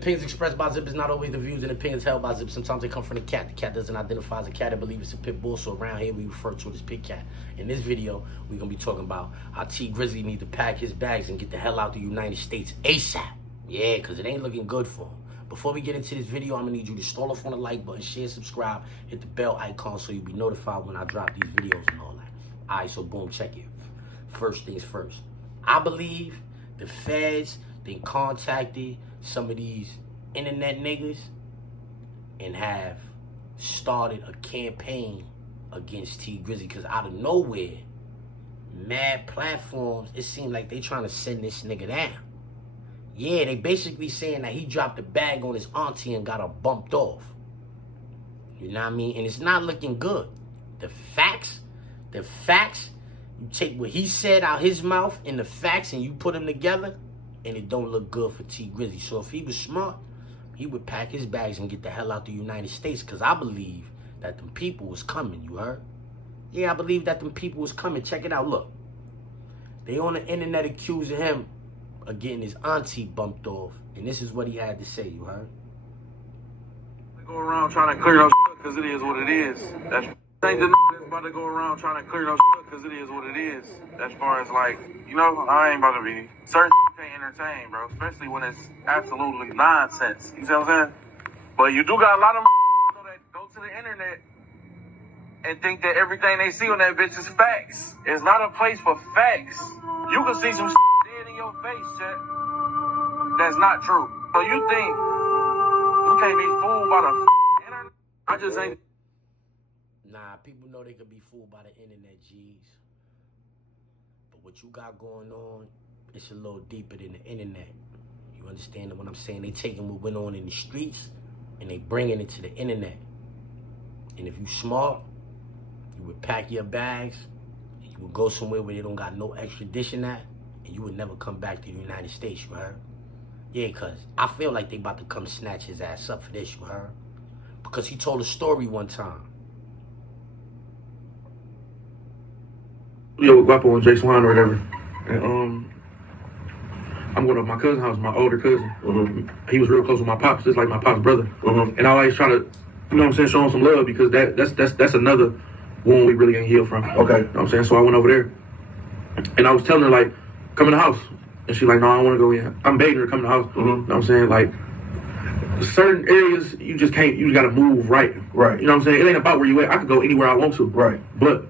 opinions expressed by Zip is not always the views and opinions held by Zip. Sometimes they come from the cat. The cat doesn't identify as a cat. I believe it's a pit bull, so around here we refer to it as pit cat. In this video, we're going to be talking about how T Grizzly need to pack his bags and get the hell out the United States ASAP. Yeah, because it ain't looking good for him. Before we get into this video, I'm going to need you to stall off on the like button, share, subscribe, hit the bell icon so you'll be notified when I drop these videos and all that. All right, so boom, check it. First things first. I believe the feds, they contacted some of these internet niggas and have started a campaign against T Grizzly, because out of nowhere, mad platforms, it seemed like they trying to send this nigga down. Yeah, they basically saying that he dropped a bag on his auntie and got her bumped off. You know what I mean? And it's not looking good. The facts, you take what he said out his mouth and the facts and you put them together, and it don't look good for T Grizzly. So if he was smart, he would pack his bags and get the hell out the United States, because I believe that them people was coming, you heard? Yeah, I believe that them people was coming. Check it out, look. They on the internet accusing him of getting his auntie bumped off, and this is what he had to say, you heard? They go around trying to clear those shit because it is what it is. That's ain't the that's about to go around trying to clear those shit because it is what it is. As far as like, you know, I ain't about to be certain can't entertain, bro, especially when it's absolutely nonsense. You see what I'm saying? But you do got a lot of that go to the internet and think that everything they see on that bitch is facts. It's not a place for facts. You can see some dead in your face, chat. That's not true. So you think you can't be fooled by the internet? I just ain't. Nah, people know they could be fooled by the internet, G's. But what you got going on, it's a little deeper than the internet. You understand what I'm saying? They taking what went on in the streets and they bringing it to the internet. And if you smart, you would pack your bags and you would go somewhere where they don't got no extradition at, and you would never come back to the United States, you heard? Yeah, because I feel like they about to come snatch his ass up for this, you heard? Because he told a story one time. Yo, with Guapo and Jay Swan or whatever. And I'm going to my cousin's house, my older cousin. He was real close with my pops, just like my pop's brother. And I always try to, you know what I'm saying, show him some love, because that's another wound we really ain't healed from. Okay. You know what I'm saying? So I went over there and I was telling her, like, come in the house. And she's like, no, I don't want to go in. I'm begging her to come in the house. You know what I'm saying? Like, certain areas, you just can't, you got to move right. Right. You know what I'm saying? It ain't about where you at. I could go anywhere I want to. Right. But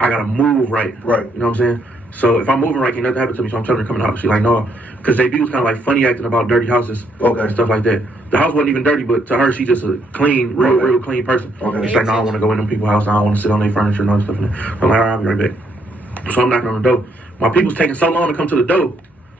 I got to move right. Right. You know what I'm saying? So if I'm moving right, can't nothing happen to me. So I'm telling her to come in the house. She's like, no. Because JB was kind of like funny acting about dirty houses. And stuff like that. The house wasn't even dirty, but to her, she just a clean, real clean person. She's like, no, I don't want to go in them people's house. I don't want to sit on their furniture and all that stuff. I'm like, all right, I'll be right back. So I'm knocking on the door. My people's taking so long to come to the door.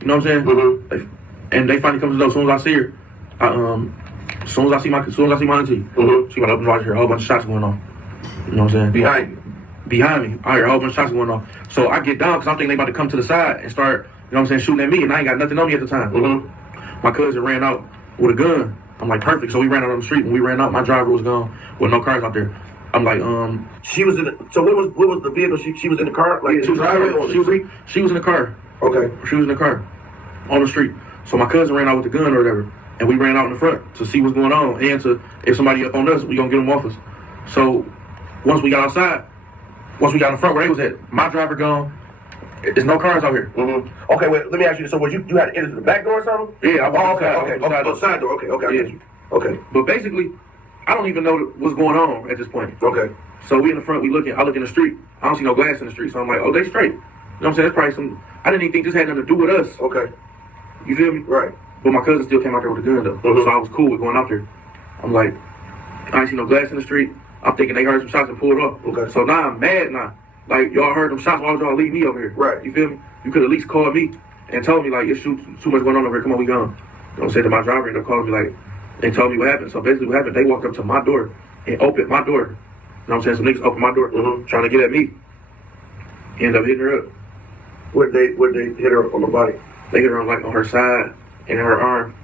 You know what I'm saying? And they finally come to the door. As soon as I see her, as soon as I see my auntie, she about to open the door. I hear a whole bunch of shots going on. You know what I'm saying? Behind me. I hear a whole bunch of shots going on. So I get down because I'm thinking they about to come to the side and start, you know what I'm saying, shooting at me, and I ain't got nothing on me at the time. My cousin ran out with a gun. I'm like, perfect. So we ran out on the street. When we ran out, my driver was gone with no cars out there. I'm like, She was in the, so what was the vehicle? She was in the car? Like, she was in the car. Okay. She was in the car on the street. So my cousin ran out with the gun or whatever, and we ran out in the front to see what's going on, and to, if somebody up on us, we gonna get them off us. So once we got outside, once we got in front where they was at, my driver gone. There's no cars out here. Okay, wait, let me ask you, so you had to enter through the back door or something? Yeah, I walked side door. Okay, I get you. Okay. But basically, I don't even know what's going on at this point. Okay. So we in the front, I look in the street. I don't see no glass in the street, so I'm like, oh, they straight. You know what I'm saying? That's probably some, I didn't even think this had nothing to do with us. Okay. You feel me? Right. But my cousin still came out there with a gun, though. So I was cool with going out there. I'm like, I ain't see no glass in the street. I'm thinking they heard some shots and pulled off. Okay. So now I'm mad now. Like, y'all heard them shots, why would y'all leave me over here? Right. You feel me? You could at least call me and told me, like, it's too much going on over here. Come on, we gone. You know what I'm saying? To my driver ended up calling me, like, and told me what happened. So basically what happened, they walked up to my door and opened my door. You know what I'm saying? Some niggas opened my door, trying to get at me. Ended up hitting her up. Where'd they hit her on the body? They hit her on, like, on her side and in her arm.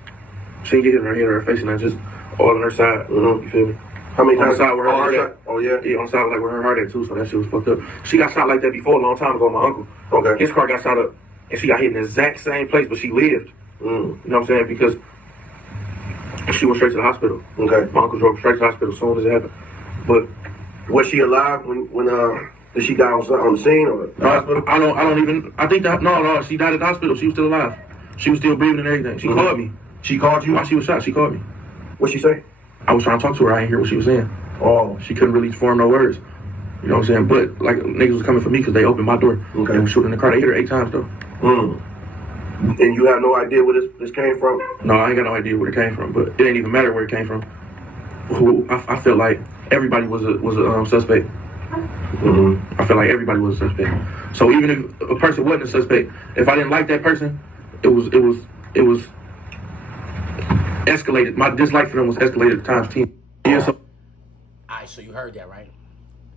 She didn't get hit her face, and then just all on her side. You feel me? How many times? On the side where her heart at. Oh, yeah? Yeah, on the side like where her heart at, too, so that shit was fucked up. She got shot like that before a long time ago, my uncle. Okay. His car got shot up, and she got hit in the exact same place, but she lived. You know what I'm saying? Because She went straight to the hospital. Okay. My uncle drove straight to the hospital as soon as it happened. But Was she alive when did she die on the scene or the hospital? I don't even. I think that no. She died at the hospital. She was still alive. She was still breathing and everything. She called me. She called you? While she was shot, she called me. What'd she say? I was trying to talk to her. I didn't hear what she was saying. Oh. She couldn't really form no words. You know what I'm saying? But like niggas was coming for me because they opened my door. Okay. They was shooting in the car. They hit her 8 times though. And you have no idea where this came from? No, I ain't got no idea where it came from. But it ain't even matter where it came from. I felt like everybody was a suspect. I felt like everybody was a suspect. So even if a person wasn't a suspect, if I didn't like that person, it was escalated. My dislike for them was escalated times 10. Yeah. So. Alright, so you heard that, right?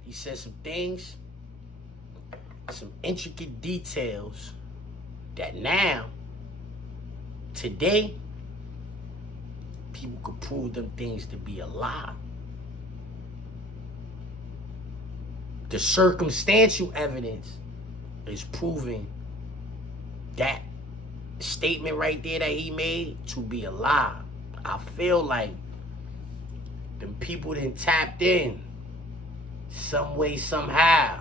He said some things, some intricate details that now, today, people could prove them things to be a lie. The circumstantial evidence is proving that statement right there that he made to be a lie. I feel like them people done tapped in some way, somehow,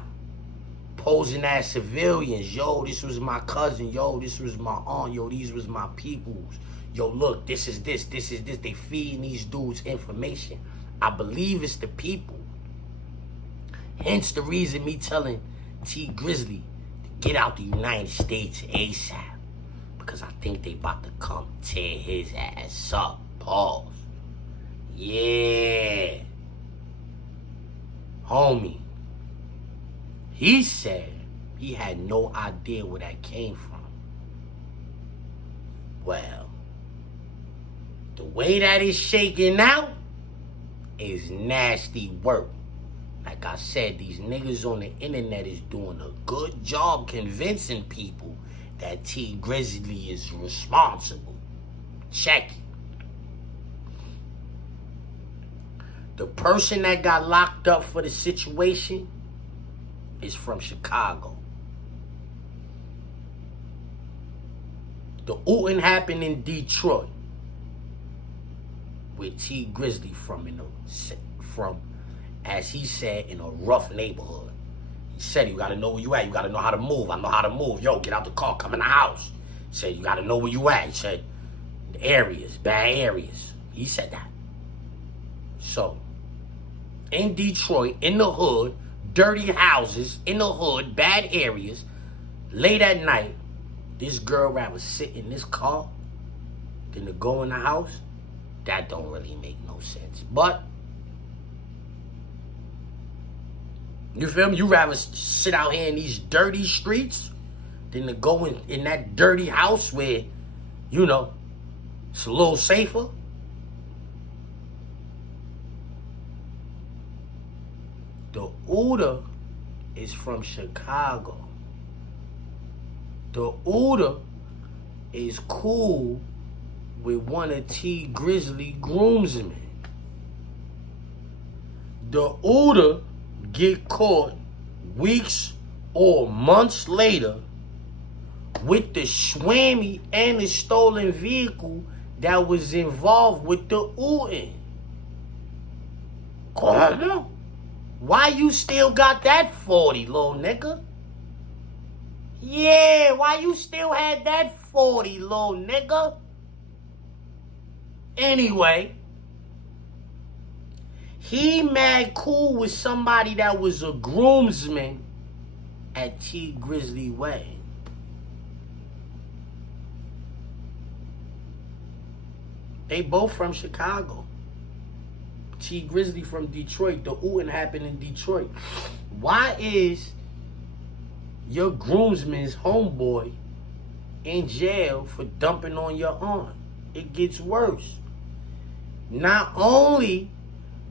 posing as civilians. Yo, this was my cousin. Yo, this was my aunt. Yo, these was my peoples. Yo, look, this is this. They feeding these dudes information. I believe it's the people. Hence the reason me telling T Grizzly to get out the United States ASAP. Because I think they about to come tear his ass up. Pause. Yeah. Homie. He said he had no idea where that came from. Well, the way that is shaking out is nasty work. Like I said, these niggas on the internet is doing a good job convincing people that T Grizzly is responsible. Check it. The person that got locked up for the situation is from Chicago. The ootin' happened in Detroit with T Grizzly from, as he said, in a rough neighborhood. He said, you gotta know where you at. You gotta know how to move. I know how to move. Yo, get out the car, come in the house. He said, you gotta know where you at. He said, the areas, bad areas. He said that. So, in Detroit, in the hood, dirty houses, in the hood, bad areas, late at night, this girl rather sit in this car than to go in the house. That don't really make no sense. But, you feel me? You rather sit out here in these dirty streets than to go in that dirty house where, you know, it's a little safer. The Uda is from Chicago. The Uda is cool with one of T Grizzly groomsmen. The Uda get caught weeks or months later with the Swammy and the stolen vehicle that was involved with the ootin'. Come on. Why you still got that 40, little nigga? Yeah, why you still had that 40, little nigga? Anyway, he mad cool with somebody that was a groomsman at T Grizzly wedding. They both from Chicago. T Grizzly from Detroit. The ootin' happened in Detroit. Why is your groomsman's homeboy in jail for dumping on your aunt? It gets worse. Not only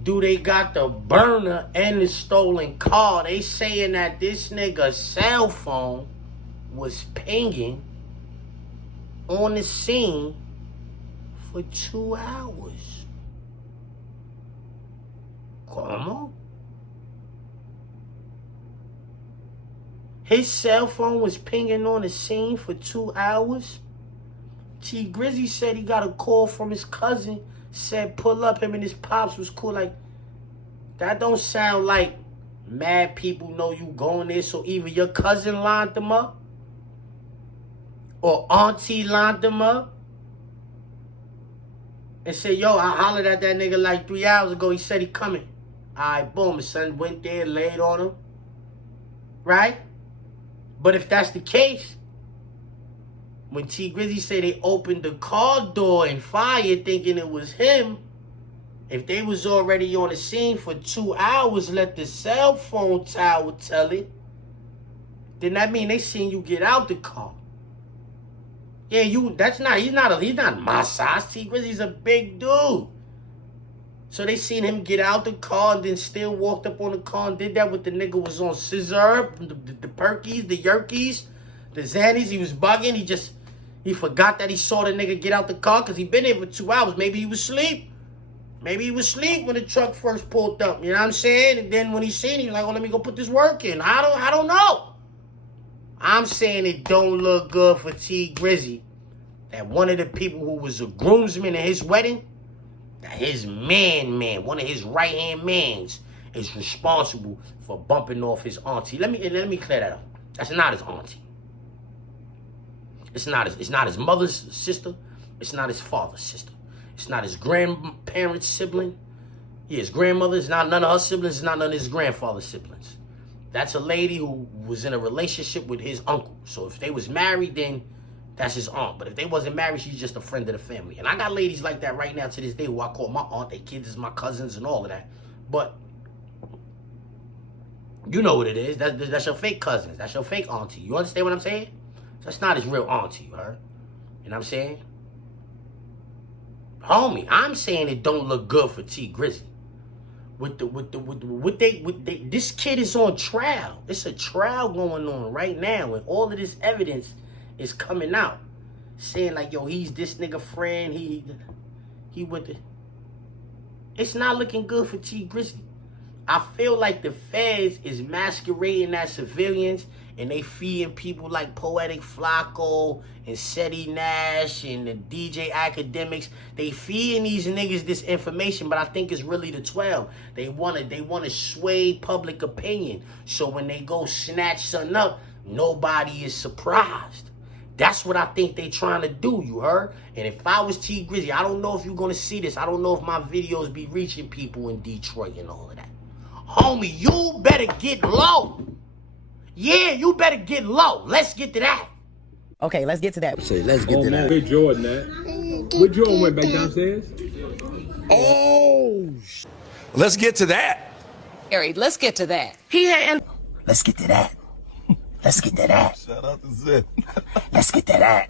do they got the burner and the stolen car, they saying that this nigga's cell phone was pinging on the scene for 2 hours. Come on. His cell phone was pinging on the scene for 2 hours. T Grizzly said he got a call from his cousin said pull up. Him and his pops was cool. Like, that don't sound like mad people know you going there. So either your cousin lined them up or auntie lined them up and said, yo, I hollered at that nigga like 3 hours ago. He said he coming. All right, boom. His son went there, laid on him. Right? But if that's the case, when T Grizzly say they opened the car door and fired thinking it was him, if they was already on the scene for 2 hours, let the cell phone tower tell it, then that mean they seen you get out the car. Yeah, he's not my size. T Grizzly's a big dude. So they seen him get out the car and then still walked up on the car and did that with the nigga was on scissor, the perkies, the yerkies, the Xannies. He was bugging. He forgot that he saw the nigga get out the car because he been there for 2 hours. Maybe he was asleep. Maybe he was asleep when the truck first pulled up. You know what I'm saying? And then when he seen it, he was like, oh, let me go put this work in. I don't know. I'm saying it don't look good for T Grizzly that one of the people who was a groomsman at his wedding, that his one of his right-hand mans, is responsible for bumping off his auntie. Let me clear that up. That's not his auntie. It's not his mother's sister. It's not his father's sister. It's not his grandparents' sibling. Yeah, his grandmother. It's not none of her siblings. It's not none of his grandfather's siblings. That's a lady who was in a relationship with his uncle. So if they was married, then that's his aunt. But if they wasn't married, she's just a friend of the family. And I got ladies like that right now to this day who I call my aunt. Their kids is my cousins and all of that. But you know what it is. That's your fake cousins. That's your fake auntie. You understand what I'm saying? That's not his real auntie, you heard? You know what I'm saying? Homie, I'm saying it don't look good for T Grizzly. This kid is on trial. It's a trial going on right now, and all of this evidence is coming out, saying like, yo, he's this nigga friend. He went to. It's not looking good for T Grizzly. I feel like the feds is masquerading as civilians, and they feeding people like Poetic Flacco and Seti Nash and the DJ Academics. They feeding these niggas this information, but I think it's really the 12. They wanna sway public opinion. So when they go snatch something up, nobody is surprised. That's what I think they trying to do, you heard? And if I was T Grizzly, I don't know if you're gonna see this. I don't know if my videos be reaching people in Detroit and all of that. Homie, you better get low. Yeah, you better get low. Let's get to that. Okay, let's get to that. So let's get to that. Where Jordan at? Where Jordan went back downstairs? Oh, let's get to that. Harry, let's get to that. Let's get to that. Let's get to that. Shout out to Zip. Let's get to that.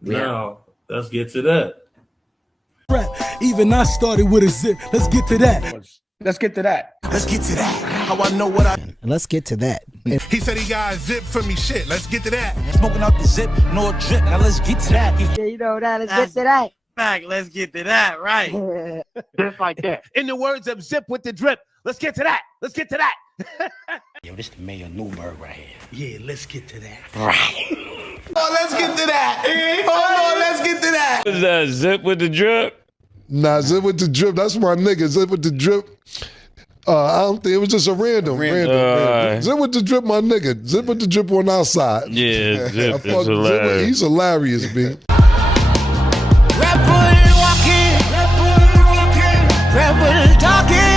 Now, let's get to that. Even I started with a zip. Let's get to that. Let's get to that. Let's get to that. How I know what I. Let's get to that. He said he got a zip for me. Shit. Let's get to that. Smoking out the zip, no drip. Now let's get to that. Yeah, you know that. Let's get to that. Back, let's get to that, right? Just like that. In the words of Zip with the drip, let's get to that. Let's get to that. Yo, this the Mayor Newberg right here. Yeah, let's get to that. Right. Oh, let's get to that. Oh, no, let's get to that. What is that, Zip with the drip? Nah, Zip with the drip. That's my nigga. Zip with the drip. I don't think it was just a random. Zip with the drip, my nigga. Zip with the drip on our side. Yeah, Zip is hilarious. Zip, he's hilarious, B. Rebel walking, rebel talking.